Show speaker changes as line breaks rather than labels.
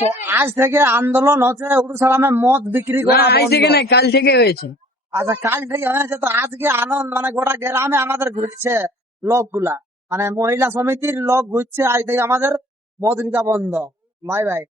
তো আজ থেকে আন্দোলন হচ্ছে উর্দু সালামে মদ বিক্রি করা
আজ। থেকে না কাল থেকে হয়েছে
আচ্ছা কাল থেকে হয়েছে তো আজকে আনন্দ মানে গোটা গ্রামে আমাদের ঘুরছে লোকগুলা মানে মহিলা সমিতির লোক ঘুরছে আজ থেকে আমাদের মদ বন্ধ। Bye bye.